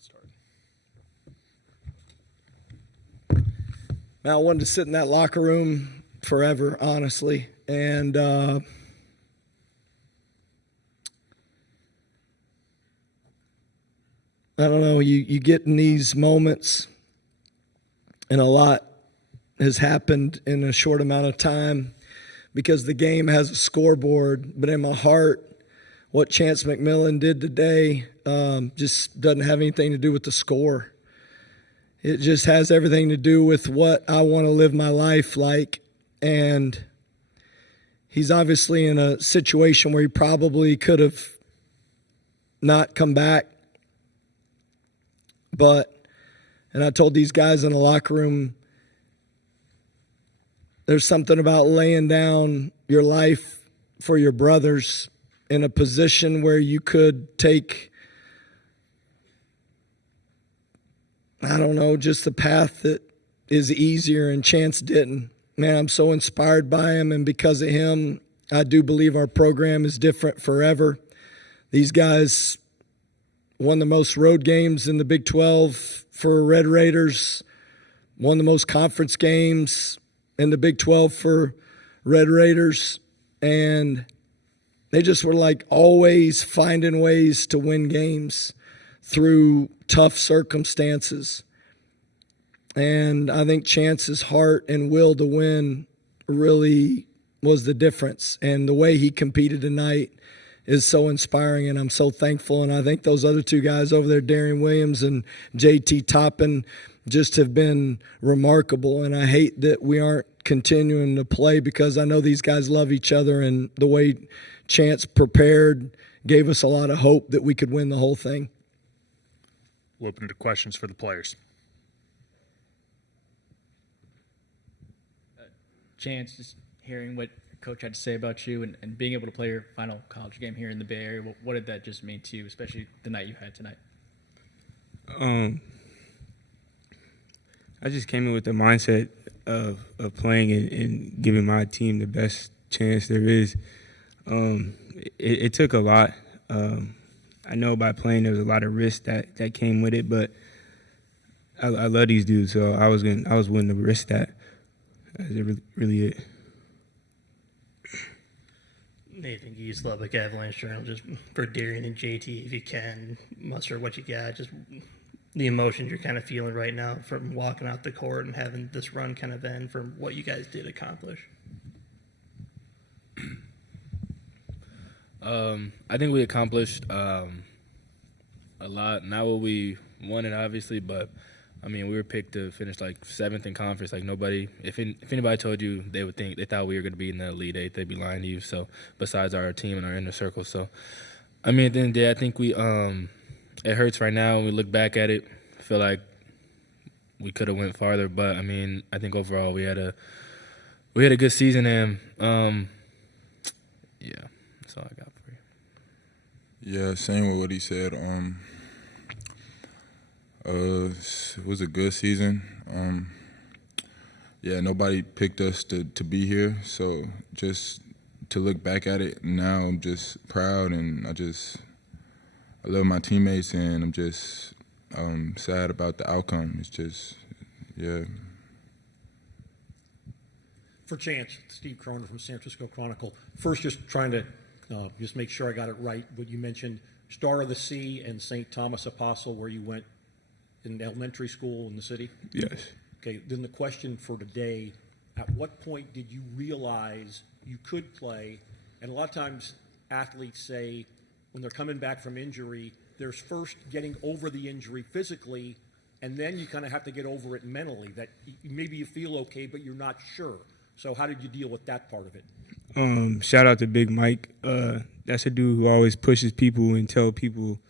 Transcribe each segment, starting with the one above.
get started. Man, I wanted to sit in that locker room forever, honestly. And I don't know, you get in these moments, and a lot has happened in a short amount of time because the game has a scoreboard. But in my heart, what Chance McMillian did today just doesn't have anything to do with the score. It just has everything to do with what I want to live my life like. And he's obviously in a situation where he probably could have not come back. And I told these guys in the locker room, there's something about laying down your life for your brothers in a position where you could take, I don't know, just the path that is easier, and Chance didn't. Man, I'm so inspired by him, and because of him, I do believe our program is different forever. These guys won the most road games in the Big 12 for Red Raiders, won the most conference games in the Big 12 for Red Raiders, and they just were like always finding ways to win games through tough circumstances. And I think Chance's heart and will to win really was the difference. And the way he competed tonight is so inspiring, and I'm so thankful. And I think those other two guys over there, Darrion Williams and JT Toppin, just have been remarkable. And I hate that we aren't continuing to play because I know these guys love each other, and the way Chance prepared gave us a lot of hope that we could win the whole thing. We'll open to questions for the players. Chance, just hearing what Coach had to say about you and being able to play your final college game here in the Bay Area, what did that just mean to you, especially the night you had tonight? I just came in with the mindset of playing and giving my team the best chance there is. It took a lot. I know by playing there was a lot of risk that came with it, but I love these dudes, so I was willing to risk that. That's really it. Nathan Geese, Lubbock Avalanche Journal, just for Darrion and JT, if you can, muster what you got, just the emotions you're kind of feeling right now from walking out the court and having this run kind of end from what you guys did accomplish. I think we accomplished a lot. Not what we wanted, obviously, but I mean, we were picked to finish like 7th in conference. Like nobody, if anybody told you they thought we were going to be in the Elite Eight, they'd be lying to you. So besides our team and our inner circle, so I mean, at the end of the day, I think we it hurts right now when we look back at it. I feel like we could have went farther, but I mean, I think overall we had a good season, and yeah, that's all I got for you. Yeah, same with what he said. It was a good season. Yeah, nobody picked us to be here, so just to look back at it now, I'm just proud, and I love my teammates, and I'm just sad about the outcome. It's just, yeah. For Chance, Steve Cronin from San Francisco Chronicle. First, just trying to just make sure I got it right, but you mentioned Star of the Sea and St. Thomas Apostle, where you went in elementary school in the city? Yes. Okay, then the question for today, at what point did you realize you could play? And a lot of times athletes say when they're coming back from injury, there's first getting over the injury physically, and then you kind of have to get over it mentally, that maybe you feel okay, but you're not sure. So how did you deal with that part of it? Shout out to Big Mike. That's a dude who always pushes people and tell people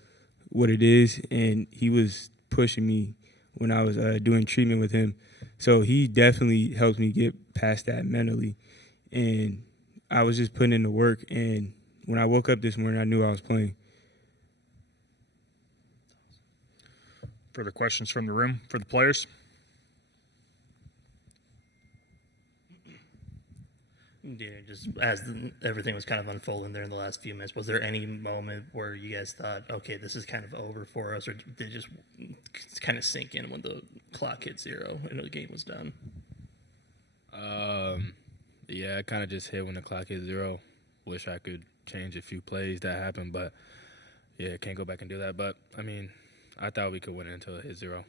what it is, and he was pushing me when I was doing treatment with him. So he definitely helped me get past that mentally. And I was just putting in the work, and when I woke up this morning, I knew I was playing. Further questions from the room for the players? Darrion, just just as everything was kind of unfolding there in the last few minutes, was there any moment where you guys thought, okay, this is kind of over for us, or did it just kind of sink in when the clock hit 0 and the game was done? Yeah, it kind of just hit when the clock hit 0. Wish I could change a few plays that happened, but yeah, can't go back and do that. But I mean, I thought we could win it until it hit 0.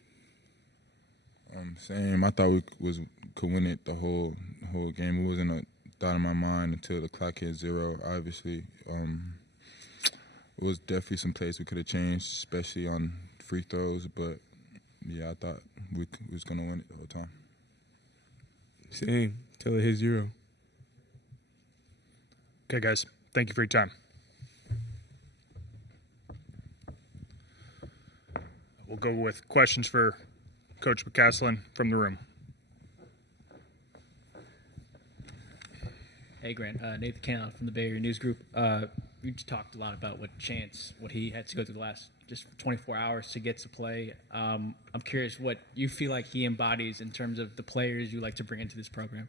Same. I thought we could win it the whole game. It wasn't a thought in my mind until the clock hit 0. Obviously, it was definitely some plays we could have changed, especially on free throws. But yeah, I thought we was gonna win it the whole time. Same. Till it hit 0. Okay, guys. Thank you for your time. We'll go with questions for Coach McCasland from the room. Hey, Grant. Nathan Cannon from the Bay Area News Group. We just talked a lot about what he had to go through the last just 24 hours to get to play. I'm curious what you feel like he embodies in terms of the players you like to bring into this program.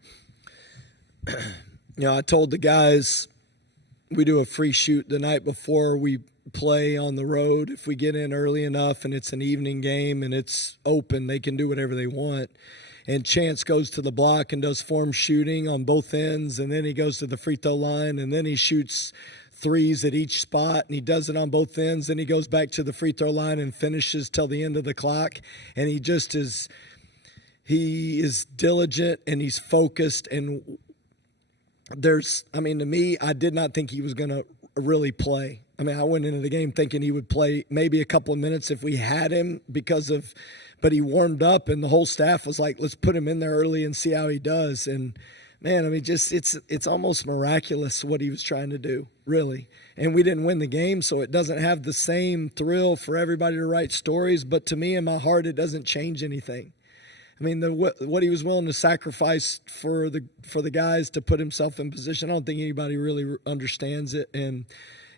I told the guys we do a free shoot the night before we play on the road. If we get in early enough and it's an evening game and it's open, they can do whatever they want. And Chance goes to the block and does form shooting on both ends, and then he goes to the free throw line, and then he shoots threes at each spot, and he does it on both ends. Then he goes back to the free throw line and finishes till the end of the clock. And he is diligent and he's focused. And to me, I did not think he was going to really play. I went into the game thinking he would play maybe a couple of minutes if we had him but he warmed up and the whole staff was like, let's put him in there early and see how he does. And man, it's almost miraculous what he was trying to do, really. And we didn't win the game, so it doesn't have the same thrill for everybody to write stories. But to me, in my heart, it doesn't change anything. What he was willing to sacrifice for the guys to put himself in position, I don't think anybody really understands it. And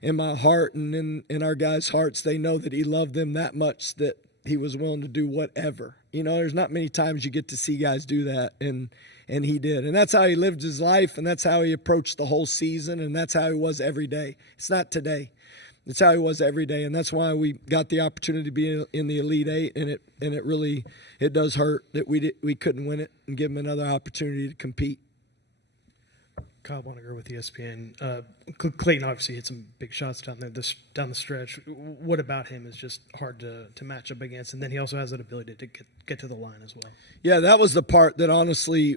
in my heart and in our guys' hearts, they know that he loved them that much that he was willing to do whatever. There's not many times you get to see guys do that, and he did. And that's how he lived his life, and that's how he approached the whole season, and that's how he was every day. It's not today. It's how he was every day, and that's why we got the opportunity to be in the Elite Eight, and it really does hurt that we couldn't win it and give him another opportunity to compete. Kyle Bonnegar with ESPN. Clayton obviously hit some big shots down the stretch. What about him is just hard to match up against? And then he also has that ability to get to the line as well. Yeah, that was the part that honestly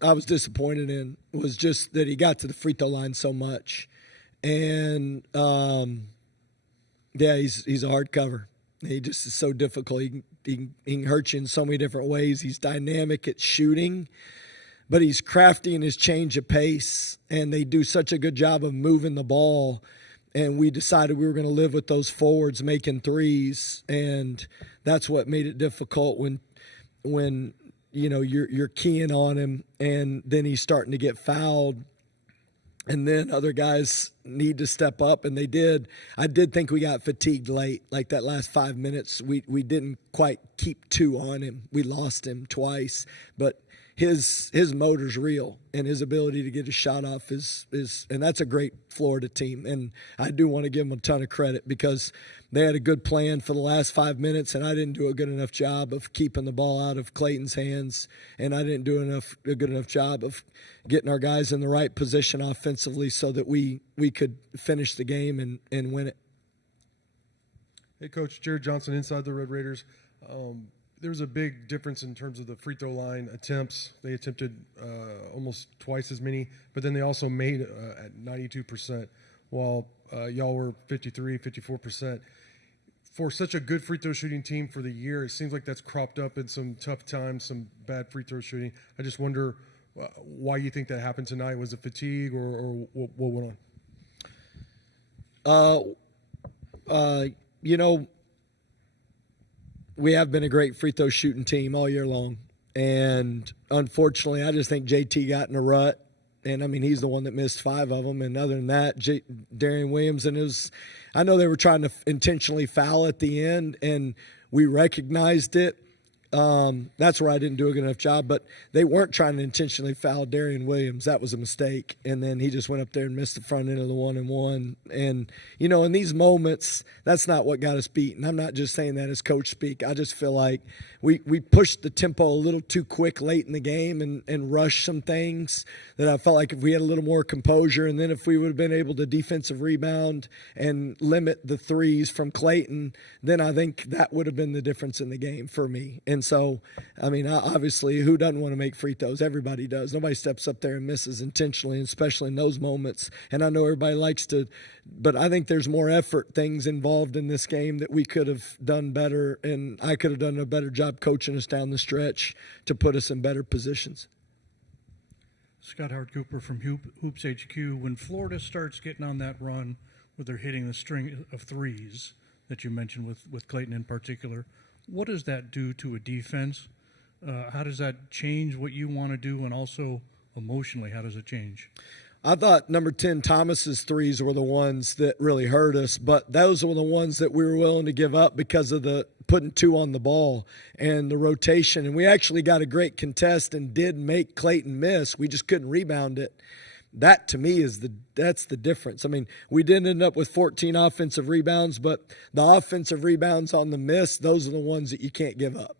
I was disappointed in, was just that he got to the free throw line so much. And, he's a hard cover. He just is so difficult. He can hurt you in so many different ways. He's dynamic at shooting, but he's crafty in his change of pace, and they do such a good job of moving the ball. And we decided we were going to live with those forwards making threes, and that's what made it difficult when you're keying on him, and then he's starting to get fouled. And then other guys need to step up, and they did. I did think we got fatigued late, like that last 5 minutes. We didn't quite keep 2 on him. We lost him twice, but his motor's real, and his ability to get a shot off is and that's a great Florida team. And I do want to give them a ton of credit because they had a good plan for the last 5 minutes, and I didn't do a good enough job of keeping the ball out of Clayton's hands, and I didn't do a good enough job of getting our guys in the right position offensively so that we could finish the game and win it. Hey, Coach, Jared Johnson, inside the Red Raiders. There was a big difference in terms of the free throw line attempts. They attempted almost twice as many, but then they also made at 92%, while y'all were 53, 54%. For such a good free throw shooting team for the year, it seems like that's cropped up in some tough times, some bad free throw shooting. I just wonder why you think that happened tonight. Was it fatigue or what went on? We have been a great free throw shooting team all year long. And unfortunately, I just think JT got in a rut. And, he's the one that missed 5 of them. And other than that, Darrion Williams, I know they were trying to intentionally foul at the end, and we recognized it. That's where I didn't do a good enough job. But they weren't trying to intentionally foul Darrion Williams. That was a mistake. And then he just went up there and missed the front end of the 1-and-1. And, you know, in these moments, that's not what got us beaten. I'm not just saying that as coach speak. I just feel like we pushed the tempo a little too quick late in the game and rushed some things that I felt like if we had a little more composure, and then if we would have been able to defensive rebound and limit the threes from Clayton, then I think that would have been the difference in the game for me. And so, I mean, obviously, who doesn't want to make free throws? Everybody does. Nobody steps up there and misses intentionally, and especially in those moments. And I know everybody likes to, but I think there's more effort things involved in this game that we could have done better, and I could have done a better job coaching us down the stretch to put us in better positions. Scott Howard Cooper from Hoops HQ. When Florida starts getting on that run where they're hitting the string of threes that you mentioned with Clayton in particular, what does that do to a defense? How does that change what you want to do, and also emotionally, how does it change? I thought number 10, Thomas's threes were the ones that really hurt us, but those were the ones that we were willing to give up because of the putting 2 on the ball and the rotation. And we actually got a great contest and did make Clayton miss. We just couldn't rebound it. That, to me, that's the difference. I mean, we did end up with 14 offensive rebounds, but the offensive rebounds on the miss, those are the ones that you can't give up.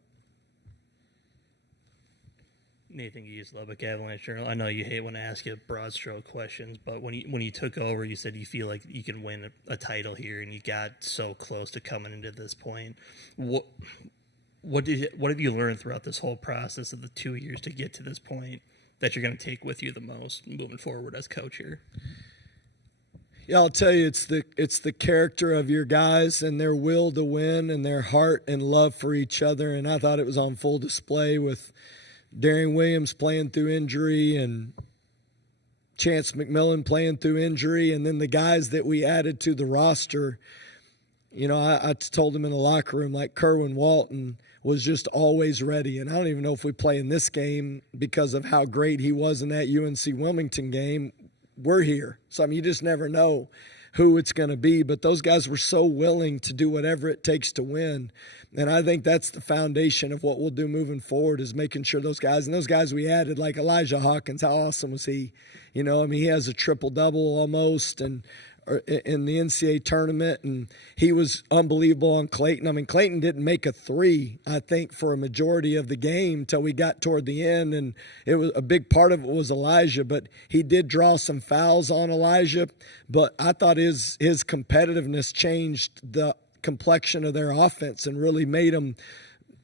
Nathan Geese, Lubbock Avalanche Journal. I know you hate when I ask you broad stroke questions, but when you took over, you said you feel like you can win a title here, and you got so close to coming into this point. What have you learned throughout this whole process of the 2 years to get to this point that you're going to take with you the most moving forward as coach here? Yeah, I'll tell you, it's the character of your guys and their will to win and their heart and love for each other. And I thought it was on full display with Darrion Williams playing through injury and Chance McMillian playing through injury, and then the guys that we added to the roster. You know, I told him in the locker room, like Kerwin Walton was just always ready. And I don't even know if we play in this game because of how great he was in that UNC Wilmington game. We're here. So, I mean, you just never know who it's going to be. But those guys were so willing to do whatever it takes to win. And I think that's the foundation of what we'll do moving forward, is making sure those guys, and those guys we added, like Elijah Hawkins, how awesome was he? You know, I mean, he has a triple-double almost, and in the NCAA tournament, and he was unbelievable on Clayton. I mean, Clayton didn't make a three, I think, for a majority of the game till we got toward the end, and it was a big part of it was Elijah, but he did draw some fouls on Elijah. But I thought his competitiveness changed the complexion of their offense and really made them,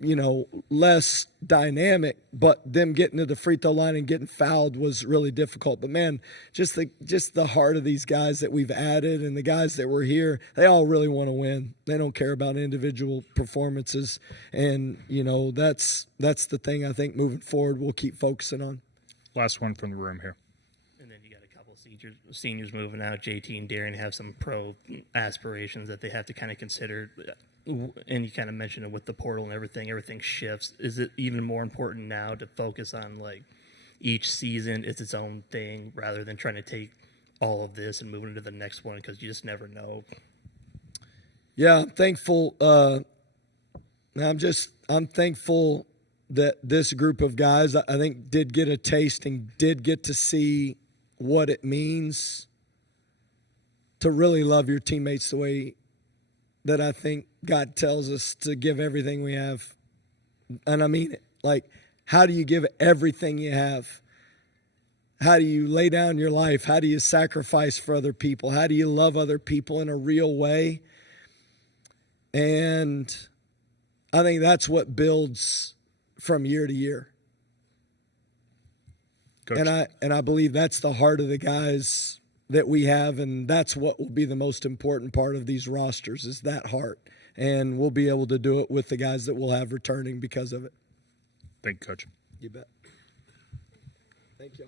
you know, less dynamic. But them getting to the free throw line and getting fouled was really difficult. But man, just the heart of these guys that we've added and the guys that were here, they all really want to win. They don't care about individual performances, and you know, that's the thing I think moving forward we'll keep focusing on. Last one from the room here. And then you got a couple of seniors moving out. JT and Darrion have some pro aspirations that they have to kind of consider. And you kind of mentioned it with the portal and everything shifts. Is it even more important now to focus on, like, each season is its own thing rather than trying to take all of this and moving into the next one, because you just never know? Yeah, I'm thankful. I'm thankful that this group of guys, I think, did get a taste and did get to see what it means to really love your teammates the way that I think God tells us to give everything we have. And I mean it. Like, how do you give everything you have? How do you lay down your life? How do you sacrifice for other people? How do you love other people in a real way? And I think that's what builds from year to year. Coach. And I believe that's the heart of the guys that we have, and that's what will be the most important part of these rosters, is that heart. And we'll be able to do it with the guys that we'll have returning because of it. Thank you, Coach. You bet. Thank you.